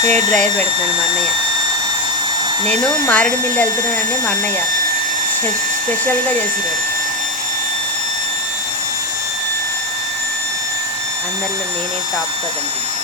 Hair dryer పెడుతున్నాను మా అన్నయ్య. నేను మారేడుమిల్లి వెళ్తున్నానని మా అన్నయ్య స్పెషల్గా చేసినాడు. అందరిలో నేనే టాప్గా కనిపించాను.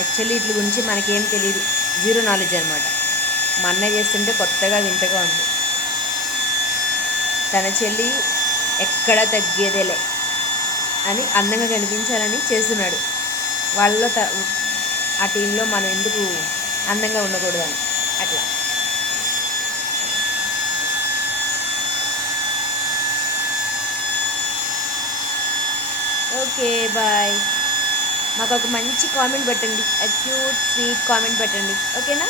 యాక్చువల్లీ వీటి గురించి మనకేం తెలియదు, జీరో నాలెడ్జ్ అనమాట. మా అన్నయ్య చేస్తుంటే కొత్తగా వింతగా ఉంది. తన చెల్లి ఎక్కడ తగ్గేదేలే అని అందంగా కనిపించాలని చేస్తున్నాడు. వాళ్ళలో ఆ టీంలో మనం ఎందుకు అందంగా ఉండకూడదని అట్లా. Okay bye. మాకు ఒక మంచి కామెంట్ పెట్టండి, క్యూట్ స్వీట్ కామెంట్ పెట్టండి, ఓకేనా?